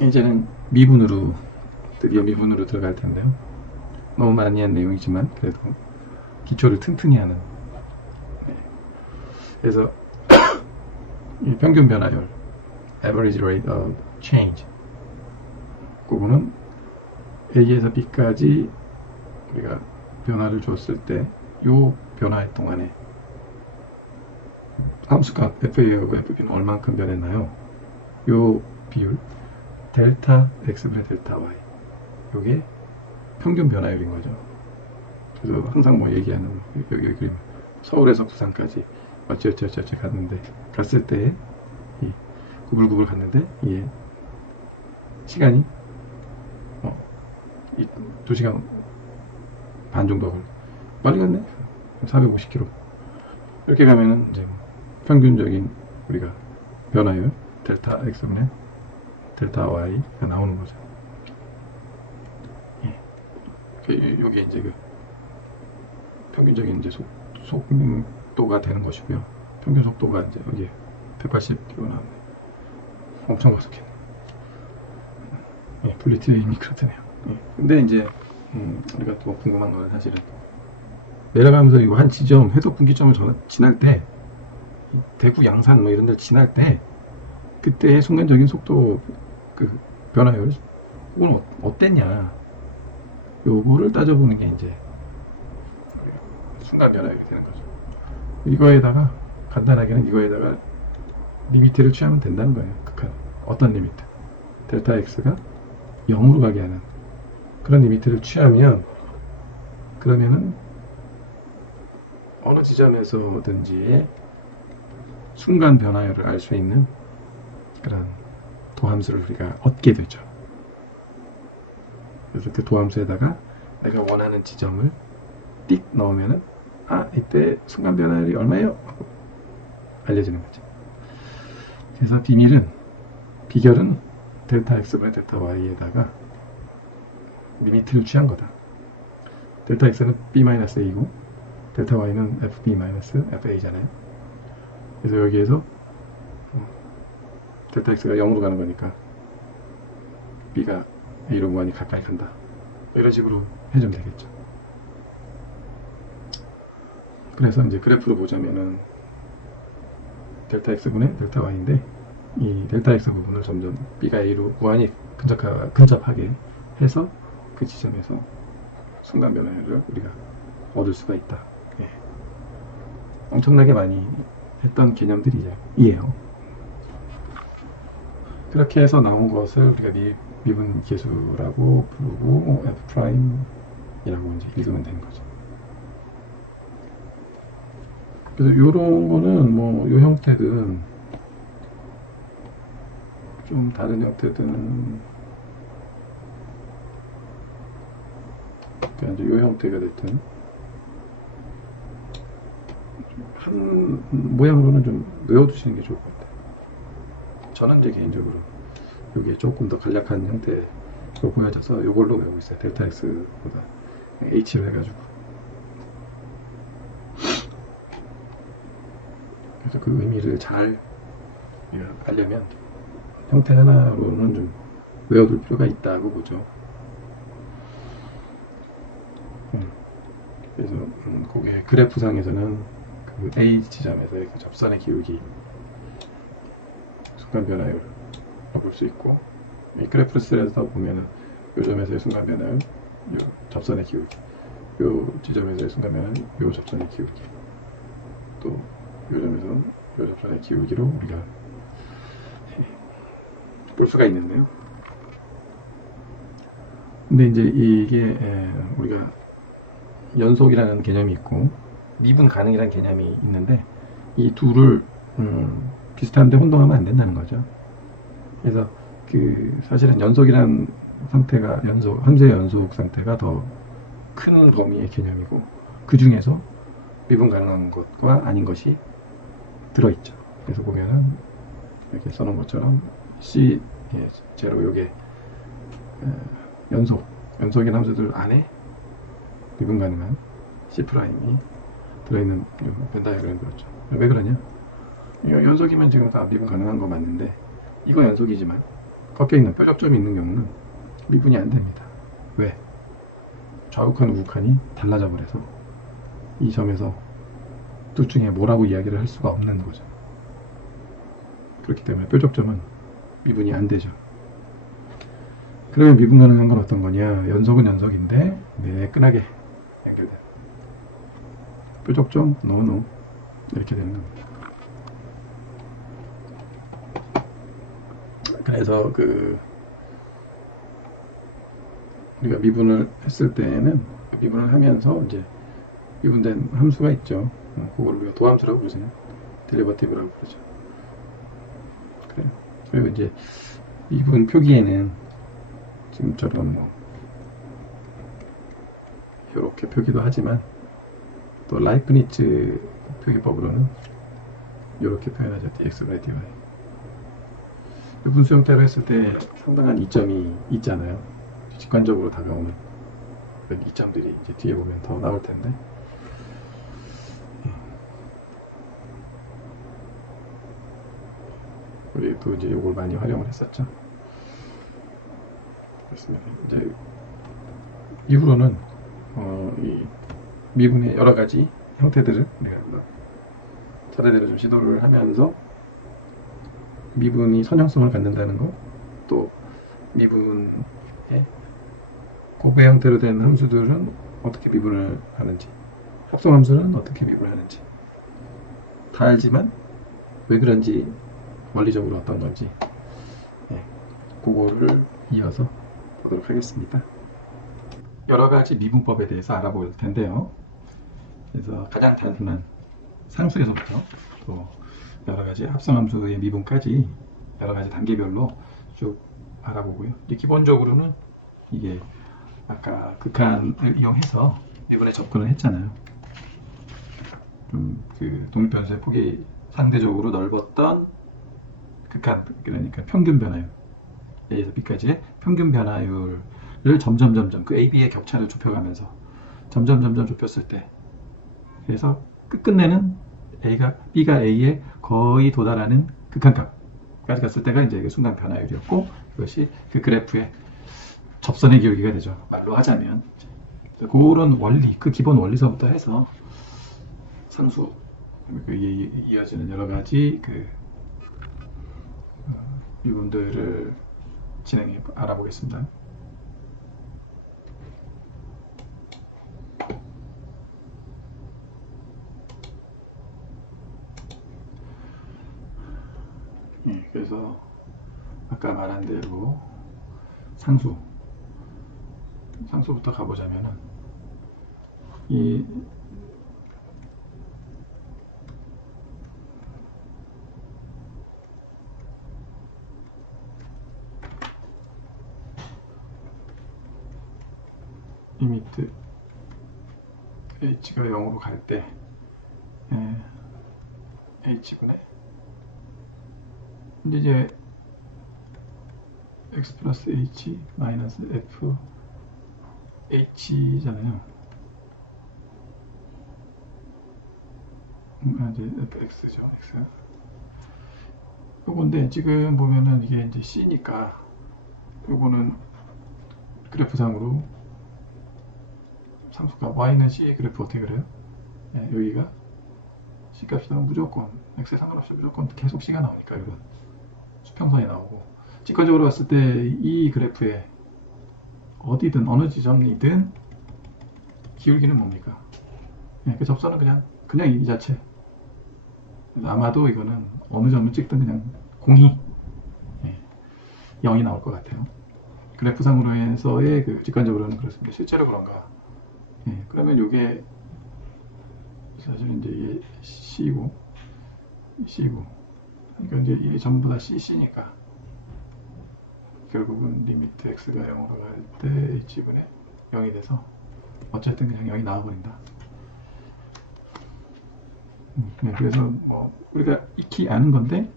이제는 미분으로 드디어 미분으로 들어갈 텐데요. 너무 많이 한 내용이지만 그래도 기초를 튼튼히 하는. 그래서 이 평균 변화율 average rate of change, 그거는 A에서 B까지 우리가 변화를 줬을 때 요 변화의 동안에 함수값 FA하고 FB는 얼만큼 변했나요? 요 비율 델타 X분의 델타 Y, 요게 평균 변화율인 거죠. 그래서 항상 뭐 얘기하는 여기 그림, 서울에서 부산까지 어쩌저쩌저 갔는데, 갔을 때 이 구불구불 갔는데 이게 시간이 이 2시간 반 정도 걸려. 빨리 갔네. 450km. 이렇게 가면은 이제 평균적인 우리가 변화율 델타 X분의 델타 Y가 나오는 거죠. 예. 요게 이제 그 평균적인 이제 속도가 되는 것이고요. 평균 속도가 이제 여기 180km 나왔네. 엄청 가속했네. 예, 분리트레인이 그렇다네요. 예. 근데 이제 우리가 또 궁금한 거는 사실은 내려가면서 이거 한 지점 해독 분기점을 지날 때, 대구 양산 뭐 이런 데를 지날 때 그때의 순간적인 속도 그 변화율 그건 어땠냐, 요거를 따져보는 게 이제 순간 변화율이 되는 거죠. 이거에다가 간단하게는 이거에다가 리미트를 취하면 된다는 거예요. 극한 어떤 리미트, 델타 X가 0으로 가게 하는 그런 리미트를 취하면, 그러면은 어느 지점에서든지 순간 변화율을 알 수 있는 그런 도함수를 우리가 얻게 되죠. 그래서 그 도함수에다가 내가 원하는 지점을 띡 넣으면은 이때 순간 변화율이 얼마예요? 하고 알려지는 거죠. 그래서 비결은 델타 X분의 델타 Y에다가 리미트를 취한 거다. 델타 X는 B-A이고 델타 Y는 FB-FA잖아요. 그래서 여기에서 델타 X가 0으로 가는 거니까 B가 A로 무한히 가까이 간다. 이런 식으로 해주면 되겠죠. 그래서 이제 그래프로 보자면은 델타 X분의 델타 Y인데, 이 델타 X 부분을 점점 B가 A로 무한히 근접하게 해서 그 지점에서 순간 변화율을 우리가 얻을 수가 있다. 예. 엄청나게 많이 했던 개념들이에요. 그렇게 해서 나온 것을 우리가 미분 계수라고 부르고 F'이라고 이제 읽으면 되는 거죠. 그래서 요런 거는 뭐 요 형태든 좀 다른 형태든, 그러니까 이제 요 형태가 됐든 한 모양으로는 좀 외워두시는 게 좋을 것 같아요. 저는 이제 개인적으로 이게 조금 더 간략한 형태로 보여져서 이걸로 외우고 있어요. 델타 X보다 H로 해가지고. 그래서 그 의미를 잘 알려면 형태 하나로는 좀 외워둘 필요가 있다고 보죠. 그래서 거기에 그래프상에서는 그 A 지점에서의 그 접선의 기울기 순간 변화율을 볼 수 있고, 이 그래프를 쓰면서 보면은 요 점에서의 순간 변화율, 요 접선의 기울기, 요 지점에서의 순간 변화율, 요 접선의 기울기, 또 요 점에서는 요 접선의 기울기로 우리가 볼 수가 있는데요. 근데 이제 이게 우리가 연속이라는 개념이 있고 미분 가능이라는 개념이 있는데, 이 둘을 비슷한데 혼동하면 안 된다는 거죠. 그래서 그 사실은 연속이라는 상태가 함수의 연속 상태가 더 큰 범위의 개념이고, 그 중에서 미분 가능한 것과 아닌 것이 들어있죠. 그래서 보면은 이렇게 써놓은 것처럼 C0 요게 연속인 함수들 안에 미분 가능한 C' 이 들어있는 벤 다이어그램 그렇죠. 왜 그러냐? 연속이면 지금 다 미분 가능한 거 맞는데, 이거 연속이지만 꺾여 있는 뾰족점이 있는 경우는 미분이 안 됩니다. 왜? 좌우칸 우우칸이 달라져 버려서 이 점에서 둘 중에 뭐라고 이야기를 할 수가 없는 거죠. 그렇기 때문에 뾰족점은 미분이 안 되죠. 그러면 미분 가능한 건 어떤 거냐? 연속은 연속인데 매끈하게 연결된 뾰족점 노노 이렇게 되는 겁니다. 그래서 우리가 미분을 했을 때는 미분을 하면서 이제 미분된 함수가 있죠. 그걸 우리가 도함수라고 부르잖아요. 데리버티브라고 부르죠. 그래요. 그리고 이제 미분 표기에는 지금처럼 이렇게 표기도 하지만 또 라이프니츠 표기법으로는 이렇게 표현하죠. dx/dy. 분수 형태로 했을 때 상당한 이점이 있잖아요. 직관적으로 다가오는 그런 이점들이 이제 뒤에 보면 더 나올 텐데. 우리도 이제 이걸 많이 활용을 했었죠. 그렇습니다. 이제 이후로는 이 미분의 여러 가지 형태들을 우리가 차례대로 좀 시도를 하면서 미분이 선형성을 갖는다는 거, 또 미분의 곱의 형태로 된 함수들은 어떻게 미분을 하는지, 합성함수는 어떻게 미분을 하는지 다 알지만 왜 그런지 원리적으로 어떤 건지 그거를 이어서 보도록 하겠습니다. 여러 가지 미분법에 대해서 알아볼 텐데요. 그래서 가장 단순한 상수에서부터 또 여러 가지 합성함수의 미분까지 여러 가지 단계별로 쭉 알아보고요. 이제 기본적으로는 이게 아까 극한을 이용해서 미분에 접근을 했잖아요. 그 독립변수의 폭이 상대적으로 넓었던 극한, 그러니까 평균 변화율, A에서 B까지의 평균 변화율을 점점 그 A, B의 격차를 좁혀가면서 점점 좁혔을 때, 그래서 끝내는 B가 A에 거의 도달하는 극한값까지 갔을 때가 이제 그 순간 변화율이었고, 그것이 그 그래프의 접선의 기울기가 되죠. 말로 하자면. 그런 원리, 그 기본 원리서부터 해서 상수, 이어지는 여러 가지 미분들을 알아보겠습니다. 그래서 아까 말한 대로 상수부터 가보자면은 이 리미트 h가 0으로 갈 때 h분의 이제 x 플러스 h 마이너스 f h잖아요. 이제 fx죠. x. 요건데 지금 보면은 이게 이제 c니까 요거는 그래프상으로 상수값 y는 c의 그래프 어떻게 그래요? 여기가 c 값이 나오면 무조건 x에 상관없이 무조건 계속 c가 나오니까 이런 수평선이 나오고, 직관적으로 봤을 때 이 그래프에 어디든 어느 지점이든 기울기는 뭡니까? 그 접선은 그냥 이 자체. 아마도 이거는 어느 점을 찍든 그냥 공이 0이 나올 것 같아요. 그래프상으로 해서의 직관적으로는 그렇습니다. 실제로 그런가? 그러면 이게 사실은 이제 이게 C고, 그러니까 이제 이게 전부 다 C니까 결국은 리미트 x가 0으로 갈 때 h분의 0이 돼서 어쨌든 그냥 0이 나와버린다. 그래서 뭐 우리가 익히 아는 건데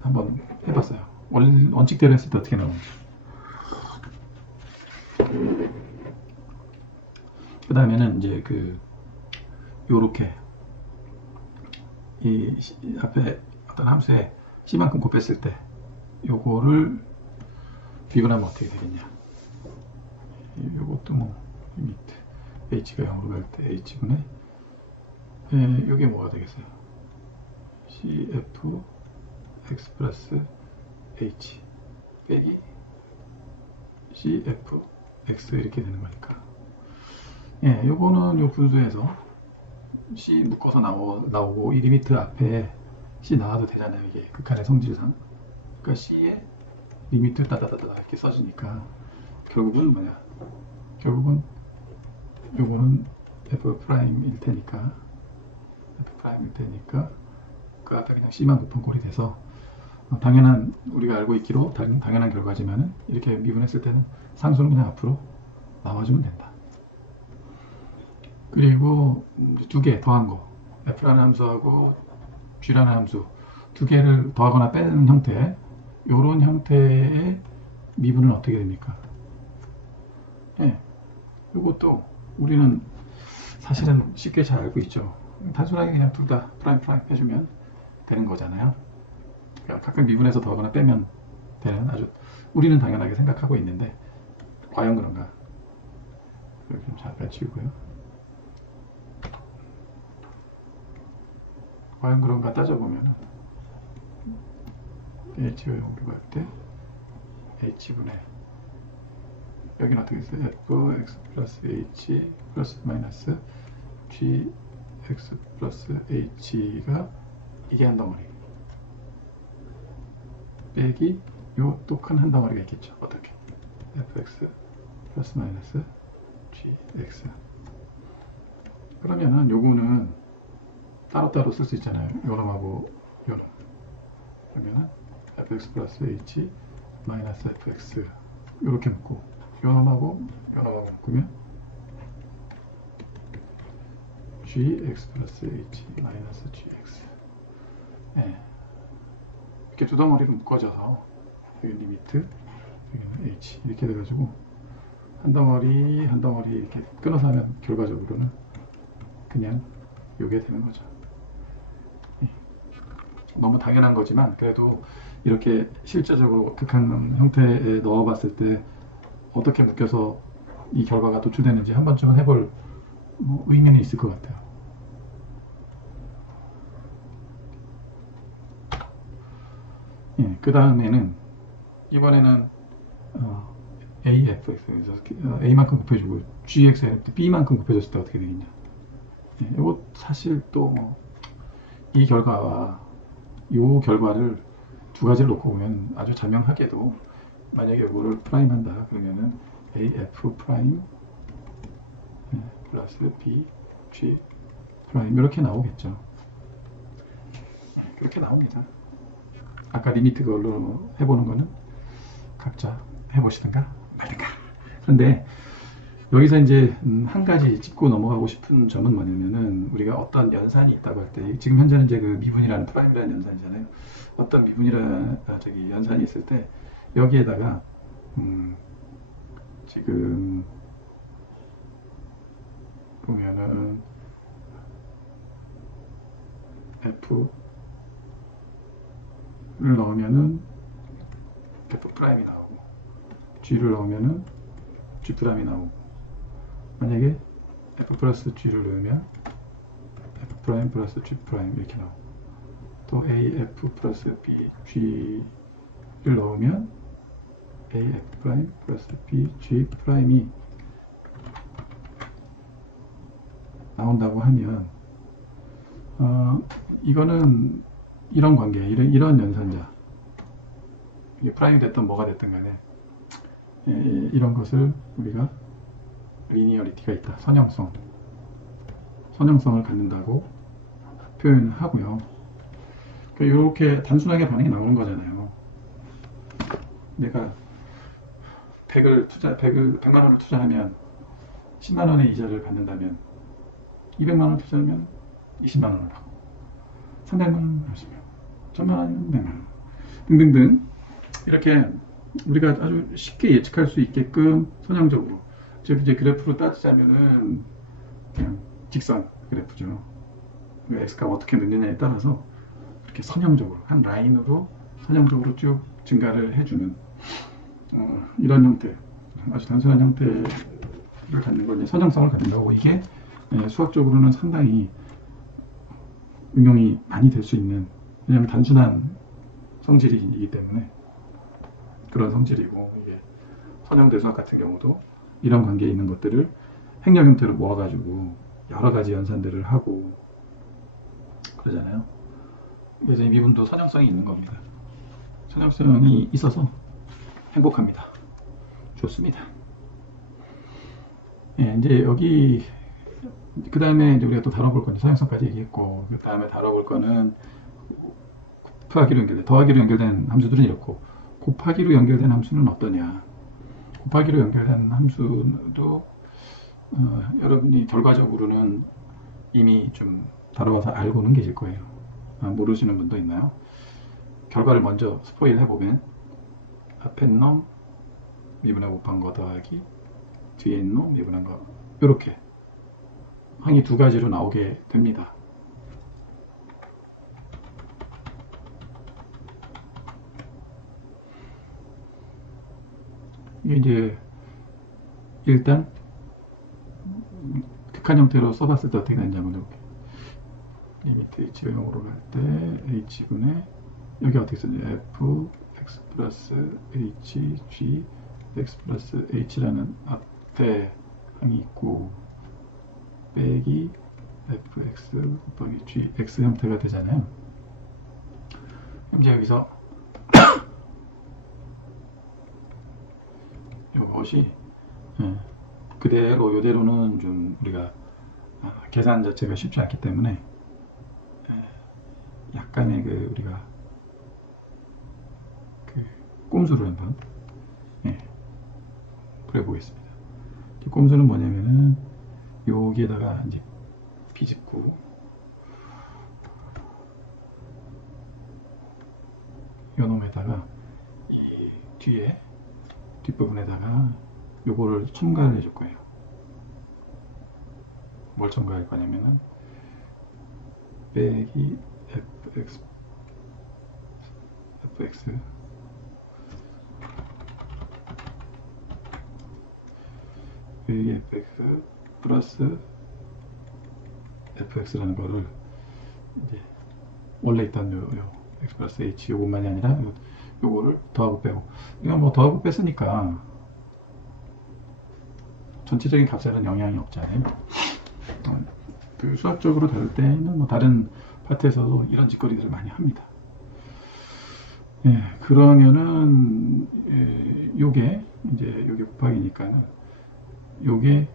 한번 해봤어요. 원칙대로 했을 때 어떻게 나오는지. 그 다음에는 이제 요렇게 이 앞에 어떤 함수에 C만큼 곱했을 때 요거를 미분하면 어떻게 되겠냐. 요것도 뭐 리미트 h가 0으로 갈 때 h분의 요게 뭐가 되겠어요? cf x 플러스 h 빼기 cf x 이렇게 되는 거니까, 요거는 요 분수에서 c 묶어서 나오고 이 리미트 앞에 c 나와도 되잖아요. 이게 극한의 성질상. 그러니까 c에 리미트 따다다다 이렇게 써지니까 결국은 뭐냐? 결국은 요거는 f'일 테니까 그 앞에 그냥 c만 곱한 꼴이 돼서 당연한, 우리가 알고 있기로 당연한 결과지만은 이렇게 미분했을 때는 상수는 그냥 앞으로 나와주면 된다. 그리고 두 개 더한 거, f라는 함수하고 g라는 함수 두 개를 더하거나 빼는 형태, 요런 형태의 미분은 어떻게 됩니까? 이것도 우리는 사실은 쉽게 잘 알고 있죠. 단순하게 그냥 둘 다 프라임 해주면 되는 거잖아요. 그러니까 가끔 미분해서 더하거나 빼면 되는, 아주 우리는 당연하게 생각하고 있는데 과연 그런가? 이렇게 좀 잘 빼치우고요. 과연 그런가 따져보면 h가 0로 갈 때 h분의 여기는 어떻게 있어요? f x 플러스 h 플러스 마이너스 g x 플러스 h가 이게 한 덩어리 빼기 요 또 큰 한 덩어리가 있겠죠. 어떻게? fx 플러스 마이너스 gx. 그러면은 요거는 따로따로 쓸 수 있잖아요. 요놈하고 요놈. 그러면은 fx 플러스 h 마이너스 fx 요렇게 묶고 요놈하고 요놈하고 묶으면 gx 플러스 h 마이너스 gx. 이렇게 두 덩어리로 묶어져서 여기 리미트 여기는 h 이렇게 돼가지고 한 덩어리 한 덩어리 이렇게 끊어서 하면 결과적으로는 그냥 요게 되는 거죠. 너무 당연한 거지만 그래도 이렇게 실제적으로 극한 형태에 넣어봤을 때 어떻게 묶여서 이 결과가 도출되는지 한 번쯤은 해볼 의미는 있을 것 같아요. 그 다음에는 이번에는 AFX에서 A만큼 곱해주고 GX에 B만큼 곱해줬을 때 어떻게 되겠냐. 이거 사실 또 이 결과와 이 결과를 두 가지를 놓고 보면 아주 자명하게도 만약에 이거를 프라임 한다 그러면은 AF 프라임 플러스 B G 프라임 이렇게 나오겠죠. 그렇게 나옵니다. 아까 리미트 걸로 해보는 거는 각자 해보시든가 말든가. 그런데 여기서 이제 한 가지 짚고 넘어가고 싶은 점은 뭐냐면은 우리가 어떤 연산이 있다고 할 때 지금 현재는 이제 그 미분이라는 프라임이라는 연산이잖아요. 어떤 미분이라는 연산이 있을 때 여기에다가 지금 보면은 F를 넣으면은 F 프라임이 나오고 G를 넣으면은 G 프라임이 나오고 만약에 F 플러스 G를 넣으면 F 프라임 플러스 G 프라임 이렇게 나오고 또 AF 플러스 B G를 넣으면 AF 프라임 플러스 B G 프라임이 나온다고 하면 이거는 이런 관계, 이런 연산자 이게 프라임이 됐든 뭐가 됐든 간에 이런 것을 우리가 리니어리티가 있다, 선형성을 갖는다고 표현을 하고요. 이렇게 단순하게 반응이 나오는 거잖아요. 내가 100만 원을 투자하면 10만 원의 이자를 받는다면 200만 원을 투자하면 20만 원을 받고 300만 원은 30만 원, 1000만 원이면 100만 원 등등등 이렇게 우리가 아주 쉽게 예측할 수 있게끔 선형적으로, 즉 이제 그래프로 따지자면은 그냥 직선 그래프죠. x가 어떻게 늘느냐에 따라서 이렇게 선형적으로 한 라인으로 선형적으로 쭉 증가를 해주는 이런 형태, 아주 단순한 형태를 갖는 걸 이제 선형성을 갖는 거고, 이게 수학적으로는 상당히 응용이 많이 될 수 있는, 왜냐하면 단순한 성질이기 때문에 그런 성질이고, 이게 선형대수학 같은 경우도 이런 관계에 있는 것들을 행렬 형태로 모아가지고 여러 가지 연산들을 하고 그러잖아요. 그래서 이 미분도 선형성이 있는 겁니다. 선형성이 있어서 행복합니다. 좋습니다. 예, 이제 여기 그 다음에 우리가 또 다뤄볼 거는 선형성까지 얘기했고, 그 다음에 다뤄볼 거는 곱하기로 연결된, 더하기로 연결된 함수들은 이렇고, 곱하기로 연결된 함수는 어떠냐. 곱하기로 연결된 함수도 여러분이 결과적으로는 이미 좀 다뤄봐서 알고는 계실 거예요. 모르시는 분도 있나요? 결과를 먼저 스포일 해보면, 앞에 놈 미분하 곱한 거 더하기 뒤에 놈 미분한 거, 이렇게 항이 두 가지로 나오게 됩니다. 이게 이제 일단 극한 형태로 써봤을 때 어떻게 되는지 한번 해볼게요. 리미트 h가 0으로 갈 때 h분의, 여기 어떻게 쓰냐, f x 플러스 h g x 플러스 h라는 앞에 항이 있고, 빼기 fx 곱하기 g x 형태가 되잖아요. 이제 여기서 이것이 그대로, 이대로는 좀 우리가 계산 자체가 쉽지 않기 때문에 약간의 그 우리가 그 꼼수를 한번 그려보겠습니다. 이 꼼수는 뭐냐면은 여기에다가 이제 비집고, 요 놈에다가 이 뒤에 뒷부분에다가 요거를 첨가를 해줄 거예요. 뭘 첨가할 거냐면은 빼기 fx 빼기 fx 플러스 fx라는 거를 이제 원래 있던 요 x 플러스 h 요것만이 아니라 요거를 더하고 빼고, 이건 뭐 더하고 뺐으니까 전체적인 값에는 영향이 없잖아요. 그 수학적으로 다룰 때는 뭐 다른 파트에서도 이런 짓거리들을 많이 합니다. 예, 그러면은 요게 이제 요게 곱하기니까는 요게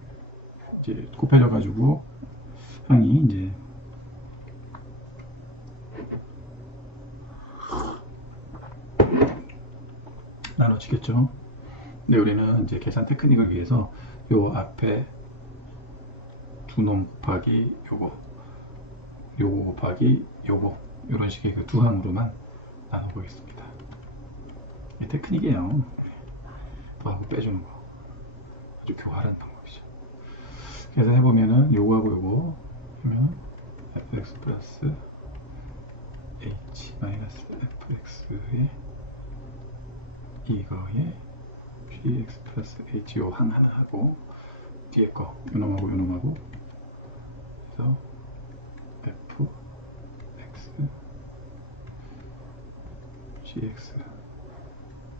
이제 곱해져 가지고 항이 이제 나눠지겠죠. 근데 우리는 이제 계산 테크닉을 위해서 요 앞에 두 놈 곱하기 요거 곱하기 요거, 이런 식의 그 두 항으로만 나눠보겠습니다. 이게 테크닉이에요. 더하고 빼주는 거 아주 교활한 방법이죠. 계산해보면은 요거하고 요거 하면 fx 플러스 h 마이너스 fx에 이거에 gx 플러스 h 요 항 하나 하고, 뒤에 거 요놈하고 요놈하고 해서 fx gx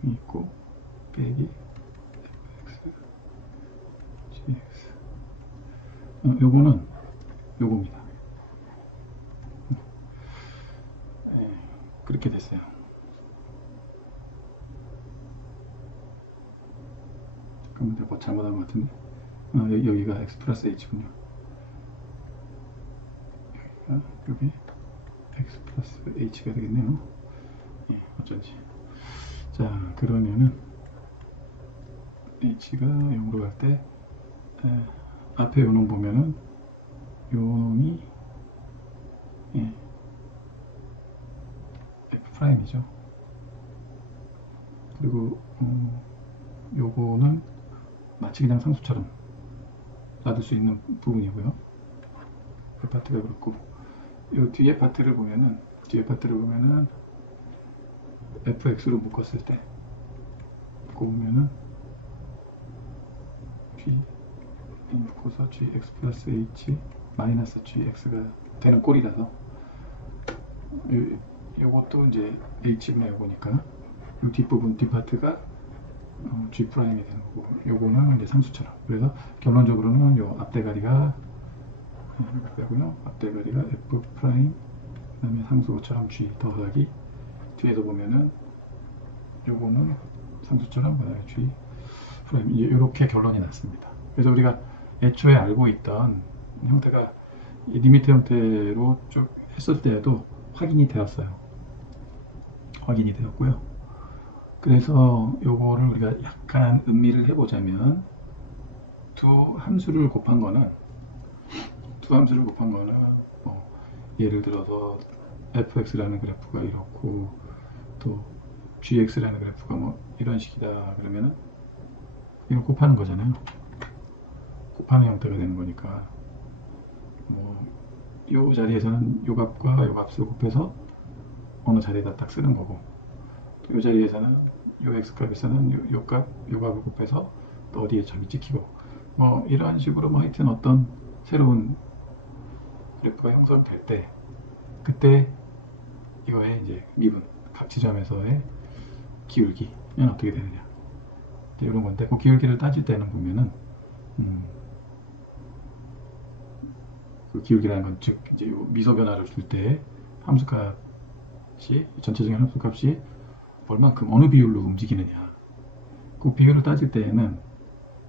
있고, 빼기 fx gx, 요거는 요겁니다. 그렇게 됐어요. 잠깐만, 내가 뭐 잘못한 것 같은데. 여기가 x 플러스 h군요. 여기 x 플러스 h가 되겠네요. 예, 어쩐지. 자, 그러면은 h가 0으로 갈 때 앞에 요놈 보면은 요놈이 f'이죠. 그리고 요거는 마치 그냥 상수처럼 놔둘 수 있는 부분이고요. 그 파트가 그렇고, 요 뒤에 파트를 보면은 뒤에 파트를 보면은 fx로 묶었을 때 그거 보면은 g 묶어서 gx 플러스 h 마이너스 gx가 되는 꼴이라서 요것도 이제 h분의 요거니까 요 뒷부분 뒷파트가 g 프라임이 되는 거고 요거는 이제 상수처럼. 그래서 결론적으로는 요 앞대가리가 이렇게 되고요. 앞대가리가 f 프라임 그다음에 상수처럼 g 더하기 뒤에서 보면은 요거는 상수처럼 그다음에 g 프라임 이렇게 결론이 났습니다. 그래서 우리가 애초에 알고 있던 형태가 리미트 형태로 쭉 했을 때에도 확인이 되었어요. 확인이 되었고요. 그래서 요거를 우리가 약간 음미를 해보자면 두 함수를 곱한 거는 뭐 예를 들어서 fx라는 그래프가 이렇고 또 gx라는 그래프가 뭐 이런 식이다 그러면은 이걸 곱하는 거잖아요. 곱하는 형태가 되는 거니까 요 자리에서는 요 값과 요 값을 곱해서 어느 자리에다 딱 쓰는 거고 또 요 자리에서는 요 x값에서는 요 값을 곱해서 또 어디에 점이 찍히고 뭐 이런 식으로 뭐 하여튼 어떤 새로운 그래프가 형성될 때 그때 이거의 이제 미분 각 지점에서의 기울기는 어떻게 되느냐 이런 건데 그 기울기를 따질 때는 보면은 그 기울기라는 건 즉 이제 미소 변화를 줄 때 함수값이 전체적인 함수값이 얼만큼 어느 비율로 움직이느냐 그 비율을 따질 때에는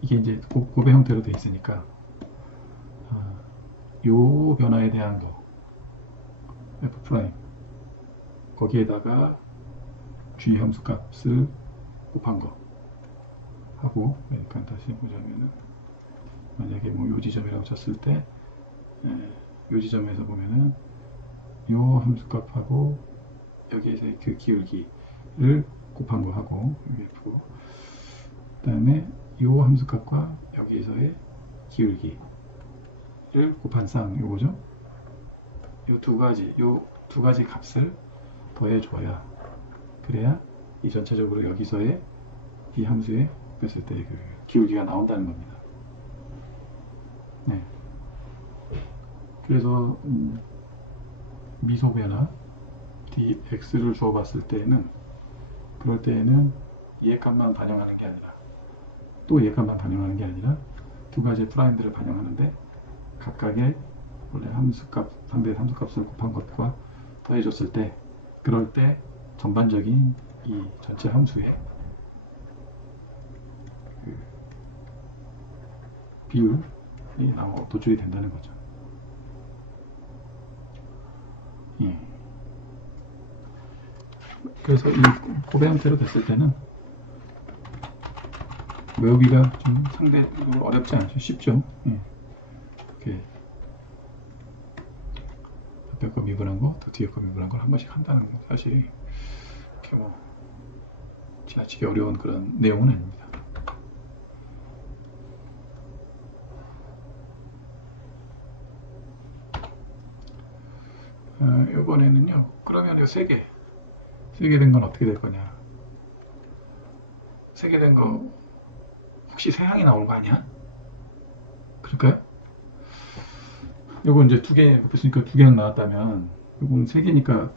이게 이제 곱의 형태로 되어 있으니까 요 변화에 대한 거 f 프라임 거기에다가 g 함수값을 곱한 거 하고 그러니까 다시 보자면은 만약에 뭐 요 지점이라고 쳤을 때 요 지점에서 보면은 요 함수값하고 여기에서 그 기울기를 곱한 거 하고 여기 F고 그 다음에 요 함수값과 여기에서의 기울기를 곱한 쌍 요거죠. 요 두 가지 값을 더해줘야 그래야 이 전체적으로 여기서의 이 함수에 뺐을 때 그 기울기가 나온다는 겁니다. 네. 그래서 미소 변화 dx를 주어 봤을 때에는 그럴 때에는 얘 값만 반영하는 게 아니라 또 얘 값만 반영하는 게 아니라 두 가지 프라임들을 반영하는데 각각의 원래 함수값 상대 함수값을 곱한 것과 더해줬을 때 그럴 때 전반적인 이 전체 함수의 그 비율이 도출이 된다는 거죠. 예. 그래서 이 곱의 형태로 됐을 때는 외우기가 좀 상대적으로 어렵지 않죠. 쉽죠. 예. 이렇게 앞에 거 미분한 거, 또 뒤에 거 미분한 걸 한 번씩 한다는 건 사실 이렇게 뭐 지나치게 어려운 그런 내용은 아닙니다. 이번에는요. 그러면 이 세 개 된 건 어떻게 될 거냐? 세 개 된 거 혹시 세 항이 나오는 거 아니야? 그럴까요? 요거 이제 두 개 곱했으니까 두 개항 나왔다면 요건 세 개니까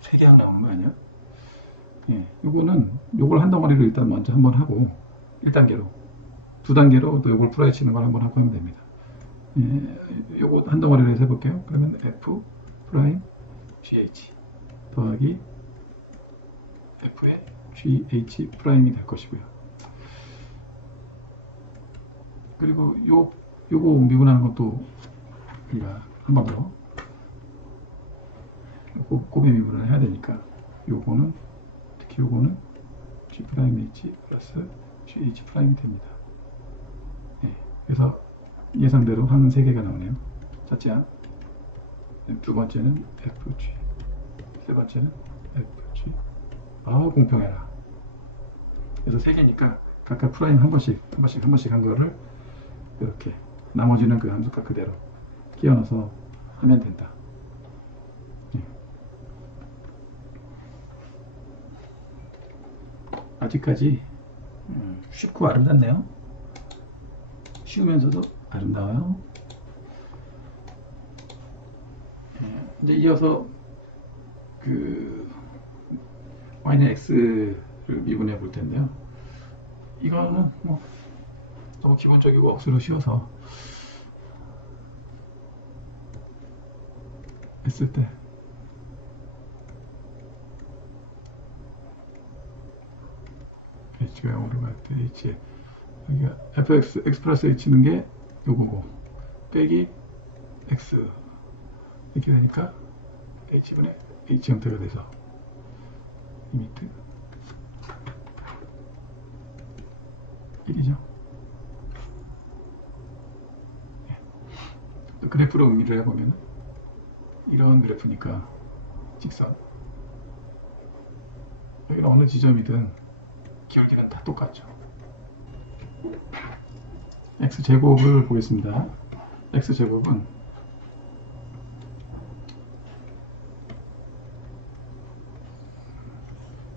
세 개항 나오는 거 아니야? 예, 요거는 요걸 한 덩어리로 일단 먼저 한번 하고 1단계로 2단계로 또 요걸 풀어헤치는 걸 한번 하고 하면 됩니다. 예, 요거 한 덩어리로 해서 해볼게요. 그러면 f 프라임 gh 더하기 f의 gh 프라임이 될 것이고요. 그리고 요거 미분하는 것도 우리가 한 번 더 곱의 미분을 해야 되니까 요거는 특히 요거는 g 프라임 h 플러스 gh 프라임이 됩니다. 예, 그래서 예상대로 항은 3개가 나오네요. 첫째 항, 두 번째는 fg, 세 번째는 fg. 공평해라. 그래서 3개니까 각각 프라임 한 번씩 한 거를 이렇게 나머지는 그 함수값 그대로 끼워 넣어서 하면 된다. 예. 아직까지 쉽고 아름답네요. 쉬우면서도 아름다워요. 이제 이어서 그 y는 x를 미분해 볼 텐데요. 이거는 뭐 너무 기본적이고 억수로 쉬워서 했을 때 h가 0으로 갈 때 h 여기가 fx x 플러스 h는 게 요거고 빼기 x 이렇게 되니까 h분의 h 형태가 돼서 리미트 1이죠. 그래프로 의미를 해보면 이런 그래프니까 직선 여기는 어느 지점이든 기울기는 다 똑같죠. x제곱을 보겠습니다. x제곱은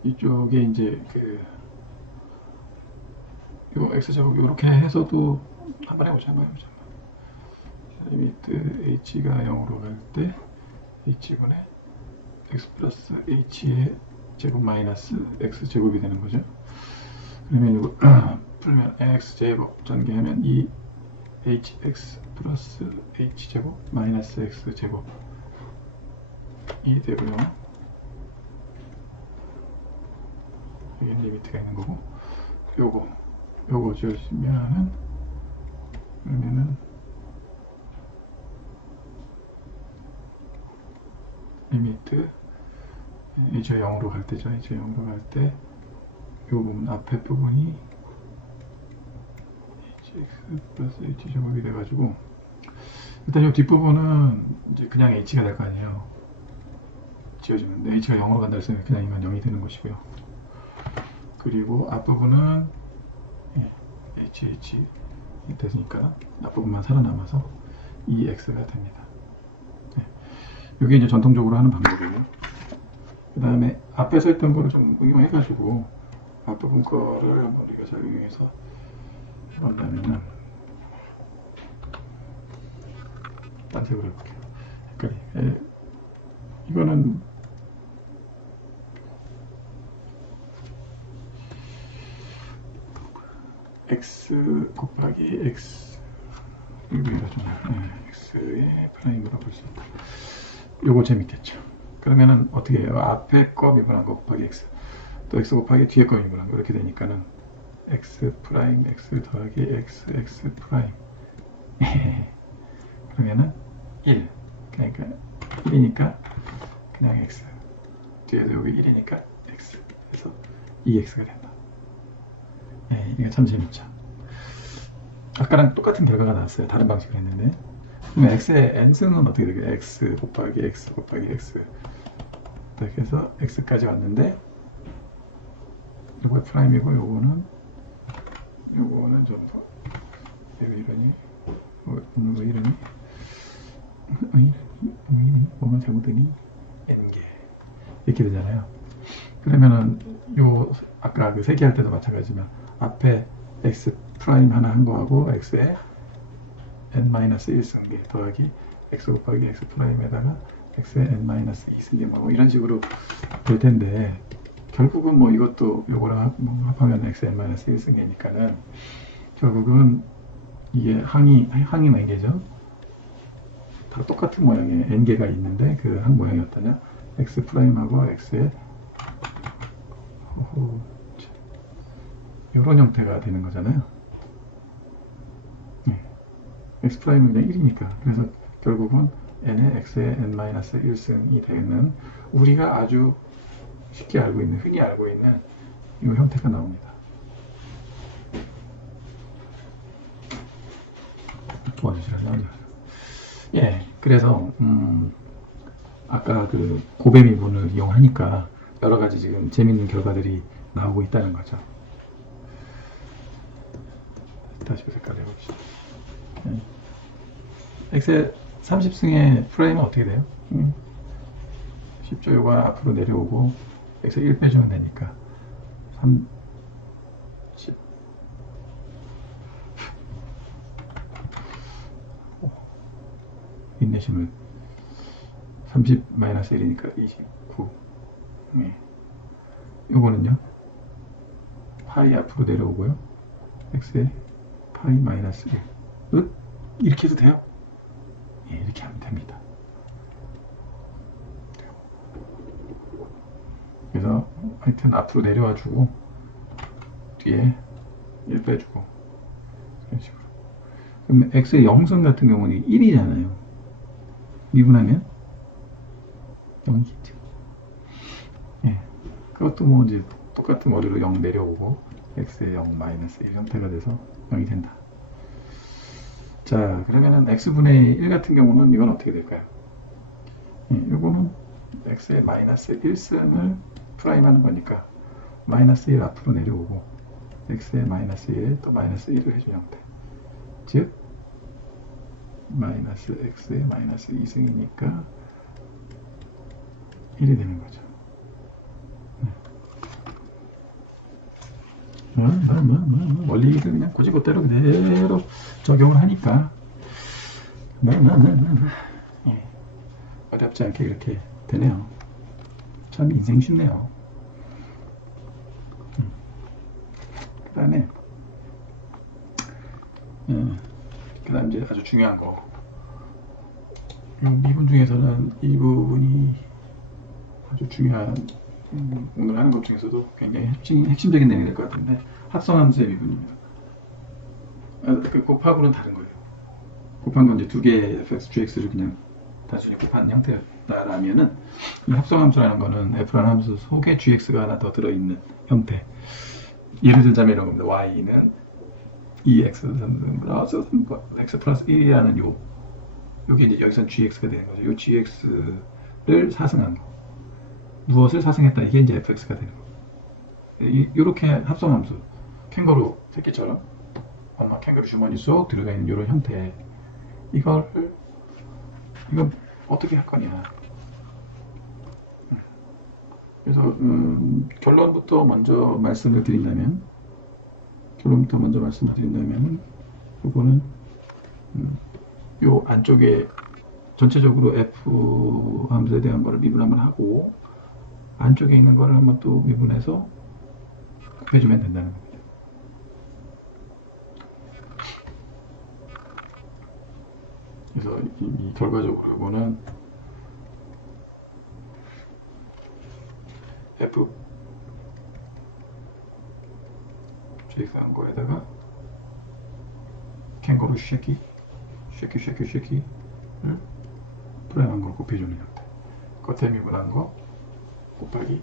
이쪽에 이제 요 x제곱 이렇게 해서도 한번 해보자. 리미트 h가 0으로 갈 때 h분의 x 플러스 h의 제곱 마이너스 x제곱이 되는 거죠. 그러면 이거 풀면 x제곱 전개하면 이 hx 플러스 h제곱 마이너스 x제곱이 되고요. 여기 리미트가 있는 거고 요거 지어주시면은 그러면은 리미트 h가 0으로 갈 때죠. h가 0으로 갈 때 요 부분 앞에 부분이 hx 플러스 h제곱이 돼가지고 일단 이 뒷부분은 이제 그냥 h가 될 거 아니에요. 지어지는데 h가 0으로 간다 했으면 그냥 이건 0이 되는 것이고요. 그리고 앞부분은 h이 됐으니까 앞부분만 살아남아서 2x가 됩니다. 이게 이제 전통적으로 하는 방법이고요. 그 다음에 앞에 서 있던 거를 좀 응용해가지고 앞부분 거를 한번 우리가 적용해서 해본다면은 딴 색으로 해볼게요. 색깔이 이거는 x 곱하기 x x의 프라임으로 볼 수 있다. 요거 재밌겠죠. 그러면은 어떻게 해요? 앞에 거 미분한 거 곱하기 x 또 x 곱하기 뒤에 거 미분한 거 이렇게 되니까는 x 프라임 x 더하기 x 프라임 그러면은 1 그러니까 1이니까 그냥 x 뒤에도 여기 1이니까 x 그래서 2x가 된다. 이게 참 재밌죠. 아까랑 똑같은 결과가 나왔어요. 다른 방식으로 했는데 그러면 x의 n승은 어떻게 되게 x 곱하기 x 곱하기 x 이렇게 해서 x까지 왔는데 요거 프라임이고 요거는 좀 더 왜 이러니? 왜 이러니? 뭐가 잘못되니? n개 이렇게 되잖아요. 그러면은 요 아까 그 세기할 때도 마찬가지지만 앞에 x 프라임 하나 한 거하고 x에 n-1승계 더하기 x 곱하기 x 프라임에다가 x에 n-2승계 뭐 이런 식으로 될 텐데 결국은 뭐 이것도 요거랑 합하면 x에 n-1승계니까는 결국은 이게 항이 n개죠. 다 똑같은 모양의 n개가 있는데 그 항 모양이 어떠냐? x 프라임하고 x에 이런 형태가 되는 거잖아요. x 프라임은 그냥 1이니까 그래서 결국은 n의 x의 n-1승이 되는 우리가 아주 쉽게 알고 있는 흔히 알고 있는 이 형태가 나옵니다. 도와주시라고요. 그래서 아까 그 고배 미분을 이용하니까 여러 가지 지금 재밌는 결과들이 나오고 있다는 거죠. 다시 색깔 해봅시다. x의 30승의 프라임은 어떻게 돼요? 쉽죠. 요거 앞으로 내려오고 x 1 빼주면 되니까 인내심을 30 마이너스 1이니까 29. 예. 요거는요 파이 앞으로 내려오고요 x에 파이 마이너스 1 이렇게 해도 돼요. 예, 이렇게 하면 됩니다. 그래서 하여튼 앞으로 내려와 주고 뒤에 1 빼주고 이런 식으로. 그럼 x의 영승 같은 경우는 1이잖아요. 미분하면 0이겠죠. 예, 그것도 뭐 이제 똑같은 머리로 0 내려오고 x의 0 마이너스 1 형태가 돼서 0이 된다. 자, 그러면은 x분의 1 같은 경우는 이건 어떻게 될까요? 예, 이거는 x의 마이너스 1승을 프라임 하는 거니까 마이너스 1 앞으로 내려오고 x의 마이너스 1에 또 마이너스 1을 해준 형태. 즉 마이너스 x의 마이너스 2승이니까 1이 되는 거죠. 원리를 그냥 고지고대로 그대로 적용을 하니까 예, 어렵지 않게 이렇게 되네요. 참 인생 쉽네요. 그 다음에 그 다음 이제 아주 중요한 거, 미분 중에서는 이 부분이 아주 중요한, 오늘 하는 것 중에서도 굉장히 핵심적인 내용이 될 것 같은데, 합성함수의 미분입니다. 그 곱하고는 다른 거예요. 곱한 건 이제 두 개의 fx, gx를 그냥 단순히 곱한 형태다라면은, 이 합성함수라는 거는 f라는 함수 속에 gx가 하나 더 들어있는 형태. 예를 들자면 이런 겁니다. y는 2x 플러스 3x 플러스 1이라는 요게 이제 여기선 gx가 되는 거죠. 요 gx를 사승한 거. 무엇을 사승했다. 이게 이제 fx가 되는 거. 요렇게 합성함수. 캥거루 새끼처럼 엄마 캥거루 주머니 쏙 들어가 있는 요런 형태. 이거 어떻게 할 거냐. 그래서 결론부터 먼저 말씀을 드린다면 요거는 요 안쪽에 전체적으로 f 함수에 대한 거를 미분 한번 하고 안쪽에 있는 거를 한번 또 미분해서 곱해주면 된다는 겁니다. 그래서 이 결과적으로 요거는 f gx한 거에다가 캥거루 쉐키를 프라임한 걸 곱해주는 형태. 겉에 미분한 거 곱하기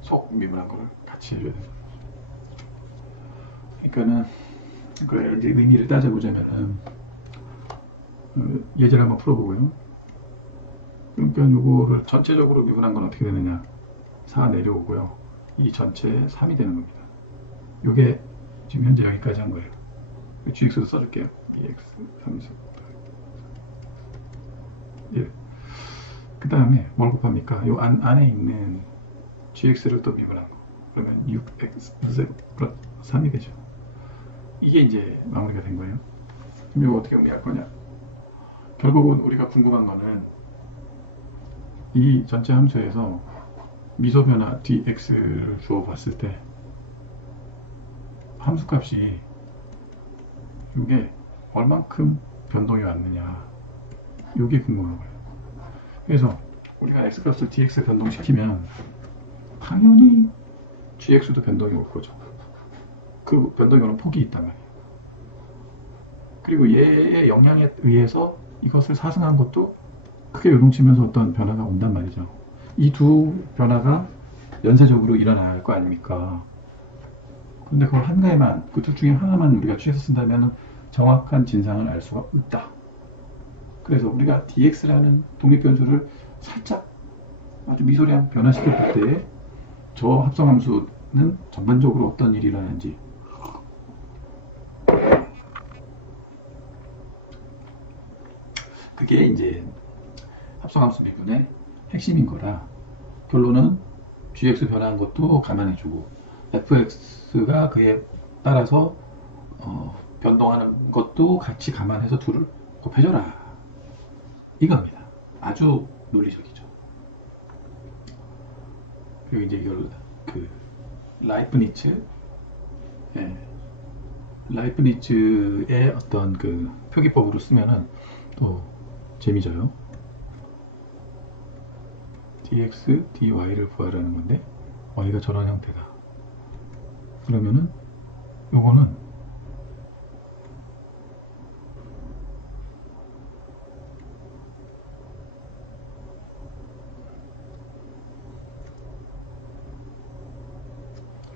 속 미분한 거를 같이 해줘야 되는 거죠. 그러니까는 그 이제 의미를 따져보자면은 예제를 한번 풀어보고요. 그러니까 요거를 전체적으로 미분한 건 어떻게 되느냐? 4 내려오고요. 이 전체에 3이 되는 겁니다. 요게 지금 현재 여기까지 한 거예요. gx도 써줄게요. 2x 30 1. 그 다음에 뭘 곱합니까? 요 안에 있는 gx를 또 미분한 거. 그러면 6x 플러스 3이 되죠. 이게 이제 마무리가 된 거예요. 그럼 이거 어떻게 의미할 거냐? 결국은 우리가 궁금한 거는 이 전체 함수에서 미소 변화 dx를 주어 봤을 때 함수값이 이게 얼만큼 변동이 왔느냐, 이게 궁금한 거예요. 그래서 우리가 x값을 dx 변동시키면 당연히 gx도 변동이 올 거죠. 그 변동이 오는 폭이 있단 말이에요. 그리고 얘의 영향에 의해서 이것을 사승한 것도 크게 요동치면서 어떤 변화가 온단 말이죠. 이 두 변화가 연쇄적으로 일어날 거 아닙니까? 근데 그걸 한가에만, 그 둘 중에 하나만 우리가 취해서 쓴다면 정확한 진상을 알 수가 없다. 그래서 우리가 dx라는 독립변수를 살짝 아주 미소량 변화시켰을 때 저 합성함수는 전반적으로 어떤 일이 일어나는지 그게 이제 합성함수 미분의 핵심인 거라. 결론은 gx 변화한 것도 감안해주고 fx가 그에 따라서 변동하는 것도 같이 감안해서 둘을 곱해줘라. 이겁니다. 아주 논리적이죠. 그리고 이제 이걸 그 라이프니츠, 예, 라이프니츠의 어떤 그 표기법으로 쓰면은 또 재미져요. dx, dy를 구하라는 건데 y가 저런 형태다. 그러면은 요거는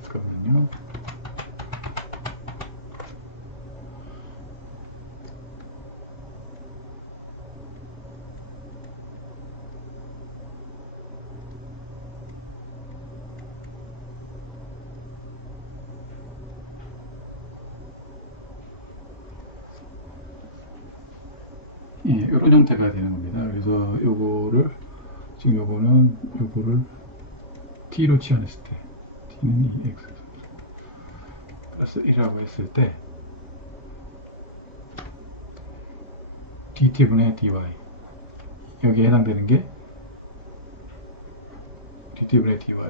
잠깐만요. 예, 이런 형태가 되는 겁니다. 그래서 요거를 지금 요거를 t로 치환했을 때 t는 2x 플러스 1이라고 했을 때 dt분의 dy 여기에 해당되는 게 dt분의 dy가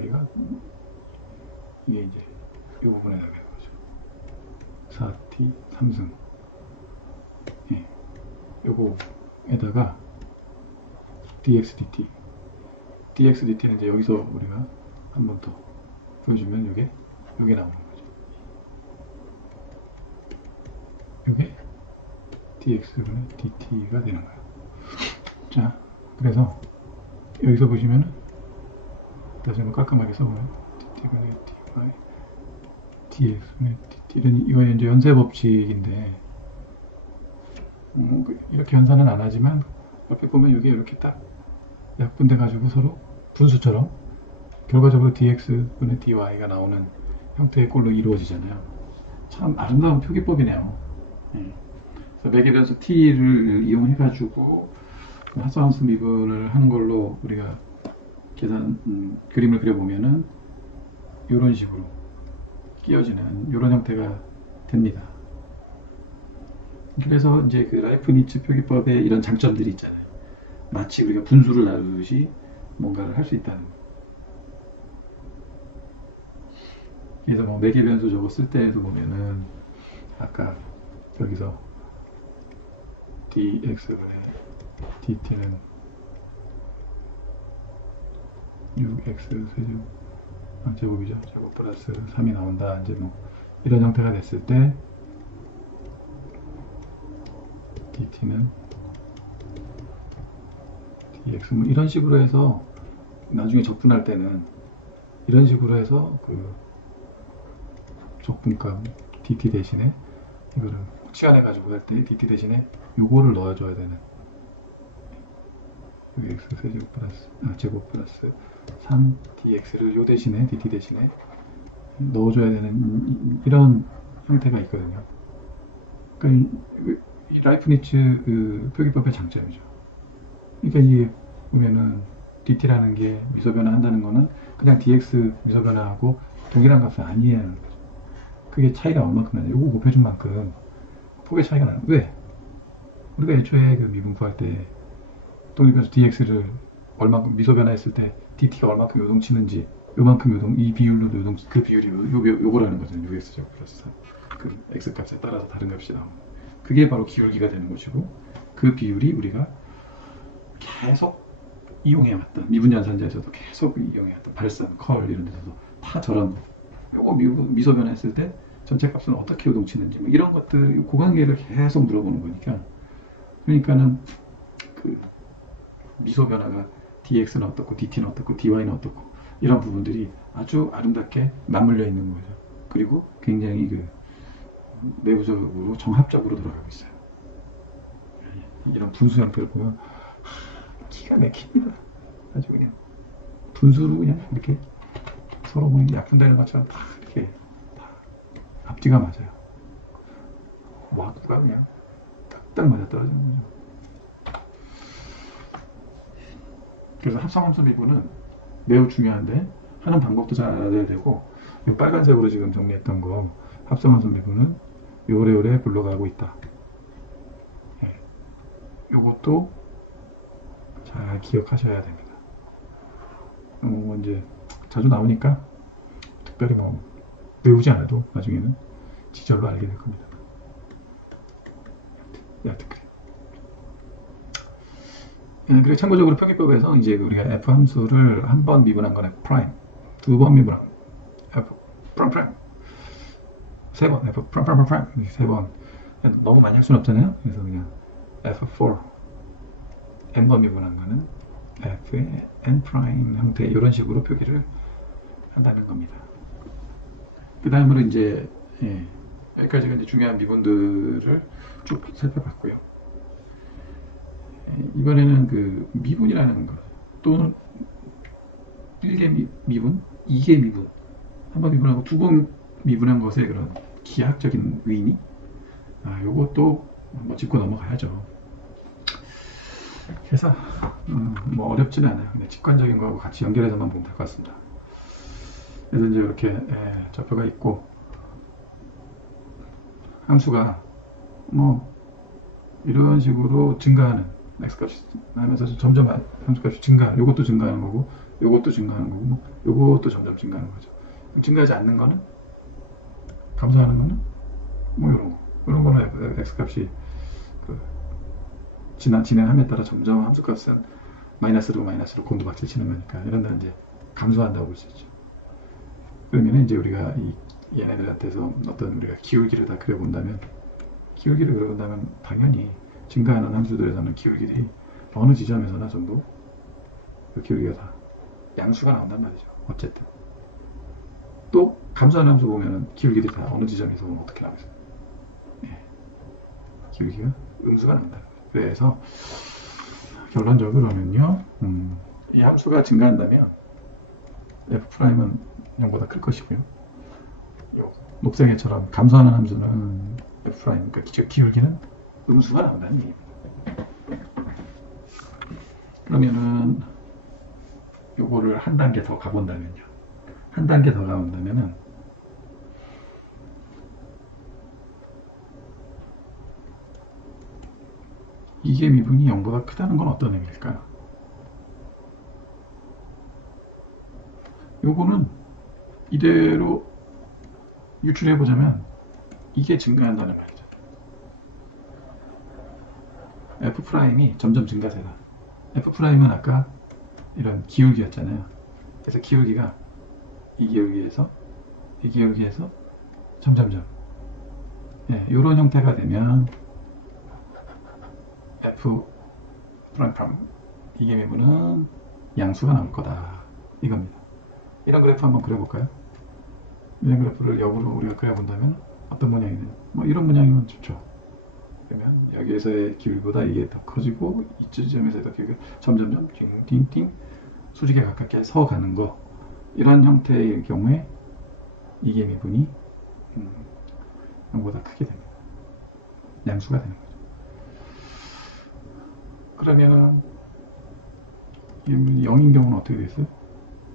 이게 이제 이 부분에 해당되는 거죠. 4t 3승 예, 요거에다가 dx dt는 이제 여기서 우리가 한 번 더 보여주면 요게 나오는 거죠. 요게 dx분의 dt가 되는 거예요. 자, 그래서 여기서 보시면은 다시 한번 깔끔하게 써보면 dt분의 dy dx분의 dt 이건 이제 연쇄 법칙인데 이렇게 연산은 안 하지만 옆에 보면 이게 이렇게 딱 약분돼 가지고 서로 분수처럼 결과적으로 dx분의 dy가 나오는 형태의 꼴로 이루어지잖아요. 참 아름다운 표기법이네요. 예. 그래서 매개 변수 t를 이용해 가지고 합성함수 미분을 하는 걸로 우리가 계산 그림을 그려보면은 이런 식으로 끼어지는 이런 형태가 됩니다. 그래서 이제 그 라이프니츠 표기법의 이런 장점들이 있잖아요. 마치 우리가 분수를 나누듯이 뭔가를 할 수 있다는 거. 그래서 뭐 매개 변수 저거 쓸 때에도 보면은 아까 여기서 dx분의 dt는 6x 세제곱 제곱이죠. 제곱 플러스 3이 나온다. 이제 뭐 이런 형태가 됐을 때 dt는 dx 뭐 이런 식으로 해서 나중에 적분할 때는 이런 식으로 해서 그 적분값 dt 대신에 이거를 치환해 가지고 할 때 dt 대신에 요거를 넣어줘야 되는 여기 x 세제곱 플러스 제곱 플러스 3 dx를 요 대신에 dt 대신에 넣어줘야 되는 이런 형태가 있거든요. 그러니까 이 라이프니츠 그 표기법의 장점이죠. 그러니까 이게 보면은 dt라는 게 미소 변화한다는 거는 그냥 dx 미소 변화하고 동일한 값은 아니라는 거죠. 그게 차이가 얼마큼 나냐. 요거 곱해준 만큼 폭의 차이가 나는. 왜? 우리가 애초에 그 미분 구할 때 독립변수 dx를 얼마큼 미소 변화했을 때 dt가 얼마큼 요동치는지 요만큼 요동 이 비율로 요동 그 비율이 요거라는 거잖아요. 6x 제곱 플러스 3. 그 x 값에 따라서 다른 값이 나오는. 그게 바로 기울기가 되는 것이고 그 비율이 우리가 계속 이용해왔던 미분 연산자에서도 계속 이용해왔던 발산, 컬 이런 데서도 다 저런 요거 미소 변화했을 때 전체 값은 어떻게 요동치는지 뭐 이런 것들 고관계를 계속 물어보는 거니까 그러니까는 그 미소 변화가 dx는 어떻고 dt는 어떻고 dy는 어떻고 이런 부분들이 아주 아름답게 맞물려 있는 거죠. 그리고 굉장히 그 내부적으로 정합적으로 들어가고 있어요. 이런 분수 형태를 보면 기가 막힙니다. 아주 그냥 분수로 그냥 이렇게 서로 뭐 약분되는 것처럼 다 이렇게 다 앞뒤가 맞아요. 와꾸가 그냥 딱딱 맞아 떨어지는 거죠. 그래서 합성함수 미분은 매우 중요한데 하는 방법도 잘 알아야 되고 이 빨간색으로 지금 정리했던 거 합성함수 미분은 요래요래 굴러가고 있다. 예. 요것도 잘 기억하셔야 됩니다. 이제 자주 나오니까 특별히 뭐 외우지 않아도 나중에는 지절로 알게 될 겁니다. 여하튼 그래. 그리고 참고적으로 표기법에서 이제 우리가 f 함수를 한 번 미분한 건 f 프라임, 두 번 미분한 f 프라임 프라임, 세 번 f 프라임 프라임 프라임 세 번 너무 많이 할 수는 없잖아요. 그래서 그냥 f4 n번 미분한 거는 f의 n 프라임 형태 이런 식으로 표기를 한다는 겁니다. 그 다음으로 이제 여기까지가 이제 중요한 미분들을 쭉 살펴봤고요. 이번에는 그 미분이라는 것 또는 1개 미분, 2개 미분, 한 번 미분하고 두 번 미분한 것의 그런 기하학적인 의미, 요것도 한번 짚고 넘어가야죠. 그래서 뭐 어렵지는 않아요. 그냥 직관적인 거하고 같이 연결해서만 보면 될 것 같습니다. 그래서 이제 이렇게 좌표가 있고 함수가 뭐 이런 식으로 증가하는 x값이 하면서 점점 함수값이 증가하는, 요것도 증가하는 거고 요것도 증가하는 거고 요것도 점점 증가하는 거죠. 증가하지 않는 거는, 감소하는 거는 뭐 이런 거는 x값이 진행함에 따라 점점 함수값은 마이너스로 곤두박질 치는 거니까 이런 데는 이제 감소한다고 볼 수 있죠. 그러면 이제 우리가 이 얘네들한테서 어떤 우리가 기울기를 다 그려본다면 당연히 증가하는 함수들에서는 기울기들이 어느 지점에서나 전부 그 기울기가 다 양수가 나온단 말이죠. 어쨌든 또 감소하는 함수 보면은 기울기들이 다 어느 지점에서 보면 어떻게 나오겠어요? 기울기가 음수가 나온다. 그래서 결론적으로는요, 이 함수가 증가한다면 f'은 0보다 클 것이고요. 녹색애처럼 감소하는 함수는 f', 그러니까 기울기는 음수가 나온다는 얘기입니다. 그러면은 요거를 한 단계 더 가본다면요. 한 단계 더 가본다면은 이게 미분이 0보다 크다는 건 어떤 의미일까요? 요거는 이대로 유출해 보자면 이게 증가한다는 말이죠. f'이 점점 증가세다. f'은 아까 이런 기울기였잖아요. 그래서 기울기가 이 기울기에서 점점점 이런 형태가 되면 f 프라임 이게 미분은 양수가 나올 거다 이겁니다. 이런 그래프 한번 그려볼까요? 이런 그래프를 역으로 우리가 그려본다면 어떤 모양이냐, 뭐 이런 모양이면 좋죠. 그러면 여기에서의 기울기보다 이게 더 커지고 이 지점에서의 기울기가 점점점 띵띵띵 수직에 가깝게 서가는 거, 이런 형태의 경우에 이게 미분이 0보다 크게 됩니다. 양수가 되는 거죠. 그러면은 0인 경우는 어떻게 되겠어요?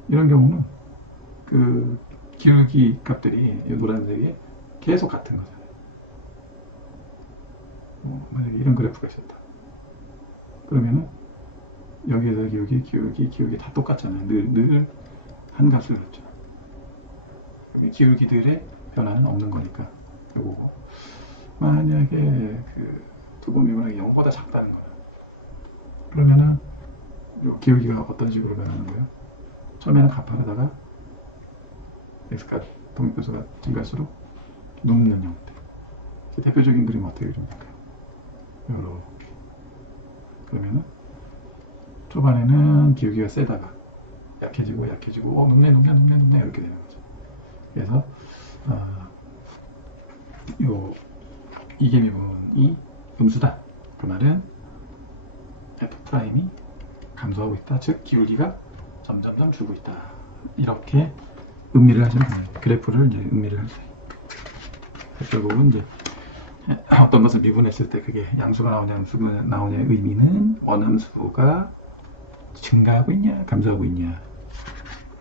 이런 경우는 그 기울기 값들이 이 노란색이 계속 같은 거잖아요. 만약에 이런 그래프가 있었다. 그러면은 여기에서 기울기 다 똑같잖아요. 늘 한 값을 넣죠. 기울기들의 변화는 없는 거니까 요거고, 만약에 그 두번 미분하기 0보다 작다는 거야. 그러면은 요 기울기가 어떤 식으로 변하는 거예요? 처음에는 가파르다가 x값 독립변수가 증가할수록 눕는 형태. 대표적인 그림은 어떻게 그립니까? 이렇게. 그러면은 초반에는 기울기가 세다가 약해지고 눕네 이렇게 되는 거죠. 그래서 이게 미분이 음수다. 그 말은 f'이 감소하고 있다. 즉 기울기가 점점점 줄고 있다. 이렇게 음미를 하시면 돼요. 그래프를 이제 음미를 할 수 있어요. 결국은 이제 어떤 것을 미분했을 때 그게 양수가 나오냐 함수가 나오냐의 의미는 원함수가 증가하고 있냐 감소하고 있냐를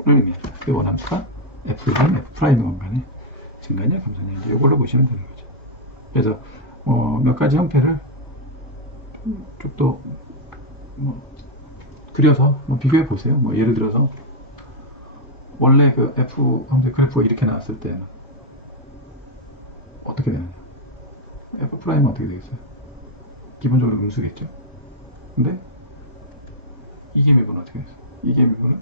의미합니다. 그 원함수가 f랑 f'의 공간에 증가냐 감소냐 이제 이걸로 보시면 되는 거죠. 그래서 몇 가지 형태를 쭉 더 그려서 뭐 비교해 보세요. 뭐 예를 들어서 원래 그 f 형태 그래프가 이렇게 나왔을 때는 어떻게 되느냐? f 프라임은 어떻게 되겠어요? 기본적으로 음수겠죠. 근데 이계 미분은 어떻게 되겠어요? 이계 미분은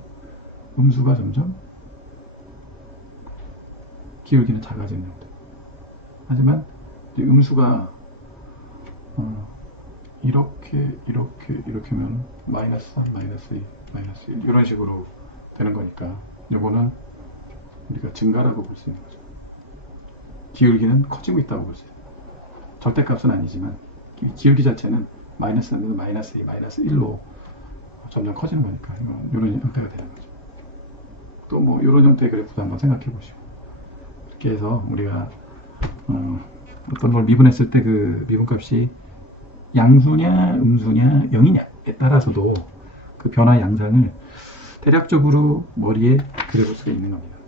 음수가 점점 기울기는 작아지는 형태. 하지만 이제 음수가 이렇게면 마이너스 3, 마이너스 2, 마이너스 1 이런 식으로 되는 거니까 요거는 우리가 증가라고 볼 수 있는 거죠. 기울기는 커지고 있다고 볼 수 있어요. 절대값은 아니지만 기울기 자체는 마이너스 3에서 마이너스 2, 마이너스 1로 점점 커지는 거니까 이런 형태가 되는 거죠. 또 뭐 이런 형태의 그래프도 한번 생각해 보시고 이렇게 해서 우리가 어떤 걸 미분했을 때 그 미분값이 양수냐 음수냐 0이냐에 따라서도 그 변화 양상을 대략적으로 머리에 그려볼 수가 있는 겁니다.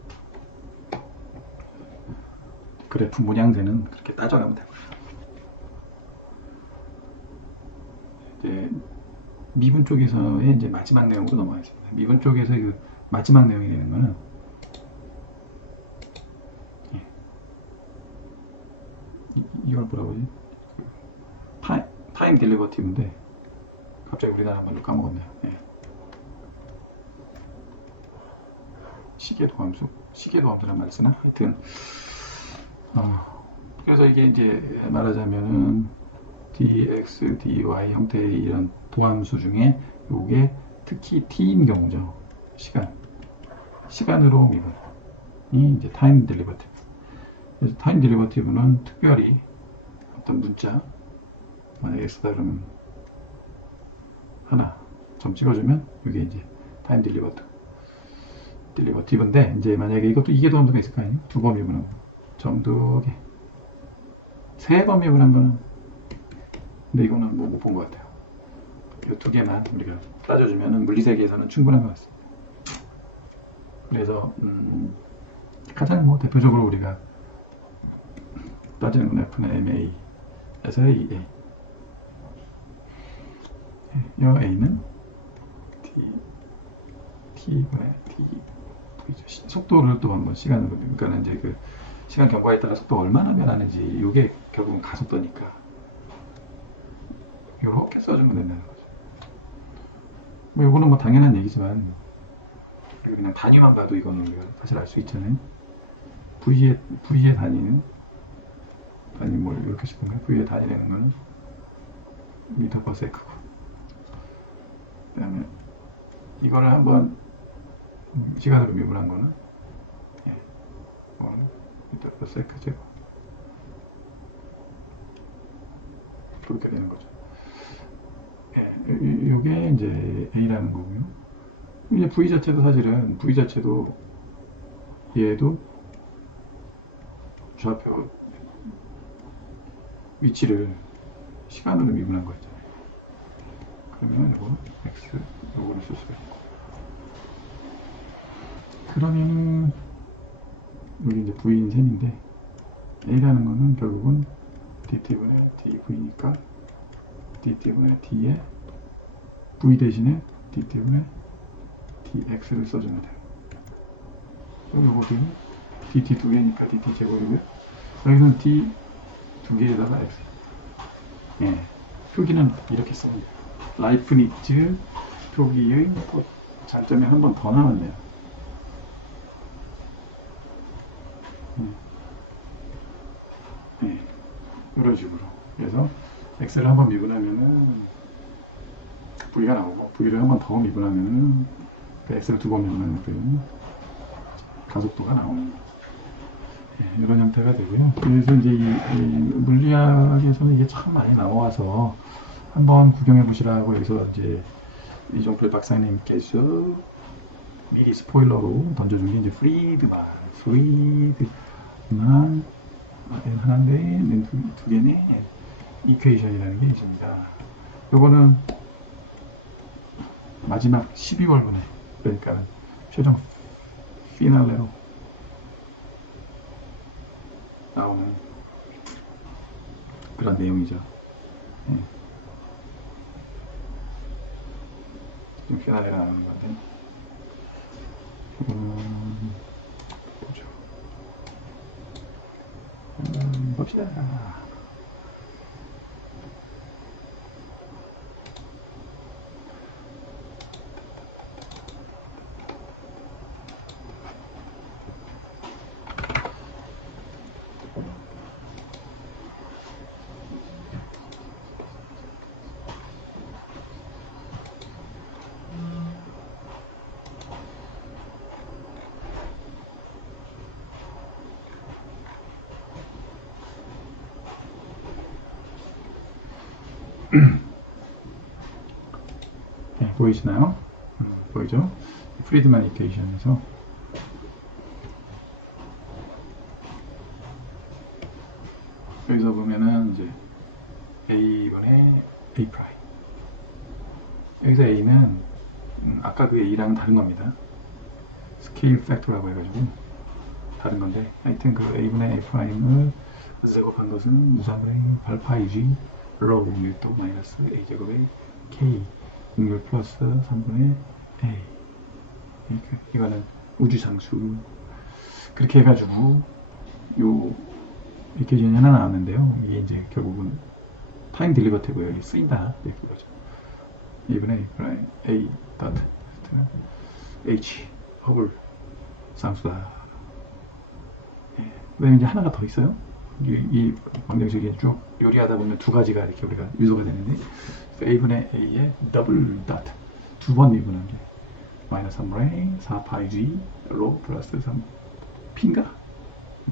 그래프 모양새는 그렇게 따져가면 되고요. 이제 미분 쪽에서의 이제 마지막 내용으로 넘어가겠습니다. 미분 쪽에서 그 마지막 내용이 되는 거는 이걸 뭐라고 하지? 타임 딜리버티브인데 갑자기 우리나라 말로 까먹었네요. 예. 시계도함수란 말 쓰나? 하여튼 그래서 이게 이제 말하자면은 dx, dy 형태의 이런 도함수 중에 요게 특히 t인 경우죠. 시간으로 미분이 이제 타임 딜리버티브. 그래서 타임 딜리버티브는 특별히 어떤 문자 만약에 x다 그러면 하나 점 찍어주면 이게 이제 타임 딜리버티브인데 이제 만약에 이것도 이계도함수가 있을 거 아니에요? 두 번 미분하고 점 두 개, 세 번 미분한 거는 근데 이거는 뭐 못 본 것 같아요. 이 두 개만 우리가 따져주면 물리세계에서는 충분한 것 같습니다. 그래서 가장 뭐 대표적으로 우리가 따지는 건 F는 MA에서의 이 A. 이 A는 T분의 D V죠. 속도를 또 한번 시간으로, 그러니까 이제 그 시간 경과에 따라 속도가 얼마나 변하는지 이게 결국은 가속도니까 이렇게 써주면 된다는 거죠. 뭐 이거는 뭐 당연한 얘기지만 그냥 단위만 봐도 이거는 우리가 사실 알 수 있잖아요. V의 단위는 뭘 이렇게 싶은가? V의 단위라는 거는 미터 퍼 세크고 그 다음에 이거를 한번 시간으로 미분한 거는 미터 퍼 세크 제곱 그렇게 되는 거죠. 이게 이제 A라는 거고요. 이제 V 자체도 사실은 V 자체도 얘도 좌표 위치를 시간으로 미분한 거 있잖아요. 그러면 이거 x 요거를 쓸 수가 있고 그러면은 여기 이제 v인 셈인데 a라는 거는 결국은 dt분의 dv니까 dt분의 d에 v 대신에 dt분의 dx를 써주면 돼요. 그럼 요거는 dt 두 개니까 dt 제곱이고요. 여기는 d 두 개에다가 x. 표기는 이렇게 씁니다. 라이프니츠 표기의 장점이 한 번 더 나왔네요. 이런 식으로. 그래서 x를 한 번 미분하면은 v가 나오고 v를 한 번 더 미분하면은 x를 두 번 미분하면 그 가속도가 나오는 거죠. 이런 형태가 되고요. 그래서 이제 이 물리학에서는 이게 참 많이 나와서 한번 구경해 보시라고 여기서 이제 이종필 박사님께서 미리 스포일러로 던져준 게 이제 프리드만 하나인데 두 개네 이퀘이션이라는 게 있습니다. 요거는 마지막 12월분에 그러니까 최종 피날레로 나오는 그런 내용이죠. 좀 피가 내려가는 건데. 보죠. 봅시다. 네, 보이시나요? 보이죠? 프리드만 이퀘이션에서 여기서 보면은 이제 A분의 A 프라임. 여기서 A는 아까 그 A랑은 다른 겁니다. 스케일 팩터라고 해가지고 다른 건데, 하여튼 그 A분의 A 프라임을 제곱한 것은 무상분의 8파이G 로우 뉴턴 마이너스 A 제곱의 K 확률 플러스 3분의 A. 이거는 우주상수. 그렇게 해가지고 요 이케이션이 하나 나왔는데요. 이게 이제 결국은 타임 딜리버티브에 여기 쓰인다 이렇게 거죠. 이분의 A 닷 H 허블 상수다. 그다음에 이제 하나가 더 있어요. 이 방정식이 쭉 요리하다 보면 두 가지가 이렇게 우리가 유도가 되는데, A분의 A의 더블 닷 두 번 미분한 게 마이너스 3분의 4파이 G 로 플러스 3 P인가?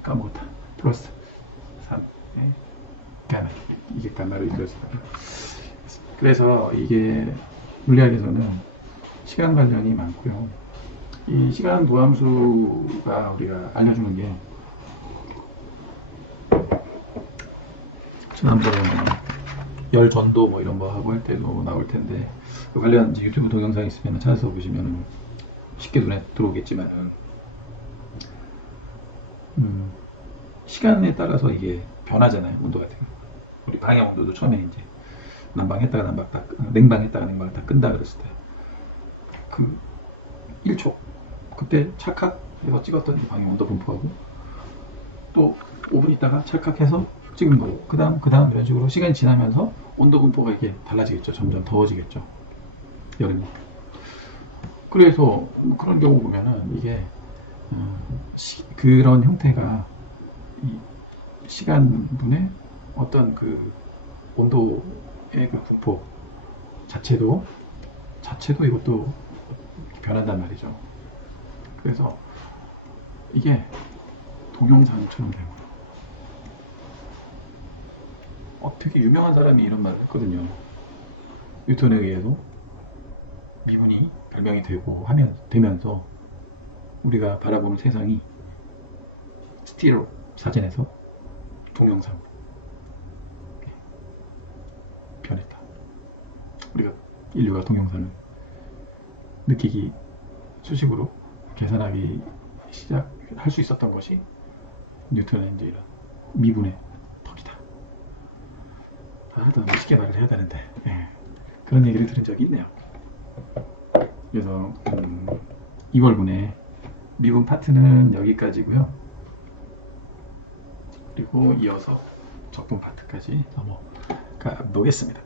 까먹었다. 플러스 3의 가마. 이게 가마로 이루어집니다. 그래서 이게 물리학에서는 시간 관련이 많고요. 이 시간 도함수가 우리가 알려주는 게, 지난번에 열 전도 뭐 이런 거 하고 할 때도 나올 텐데, 그 관련 이제 유튜브 동영상 있으면 찾아서 보시면 쉽게 눈에 들어오겠지만은, 시간에 따라서 이게 변하잖아요. 온도 같은 거. 우리 방향 온도도 처음에 이제 난방했다가 냉방했다가 냉방을 다 끈다 그랬을 때 그 1초 그때 찰칵해서 찍었던 이 방향 온도 분포하고, 또 5분 있다가 찰칵해서 찍은 거고, 그 다음 이런 식으로 시간이 지나면서 온도 분포가 이게 달라지겠죠. 점점 더워지겠죠. 여름이. 그래서 그런 경우 보면은 이게 그런 형태가 이 시간분의 어떤 그 온도의 그 분포 자체도 이것도 변한단 말이죠. 그래서 이게 동영상처럼 되고, 되게 유명한 사람이 이런 말을 했거든요. 뉴턴에 의해서 미분이 발명이 되면서 우리가 바라보는 세상이 스틸로 사진에서 동영상으로 변했다. 우리가 인류가 동영상을 느끼기, 수식으로 계산하기 시작할 수 있었던 것이 뉴턴의 이제 이런 미분의 덕이다. 더 멋있게 말을 해야 되는데, 그런 얘기를 들은 적이 있네요. 그래서 2월분의 미분 파트는 여기까지고요. 그리고 이어서 적분 파트까지 넘어가 보겠습니다.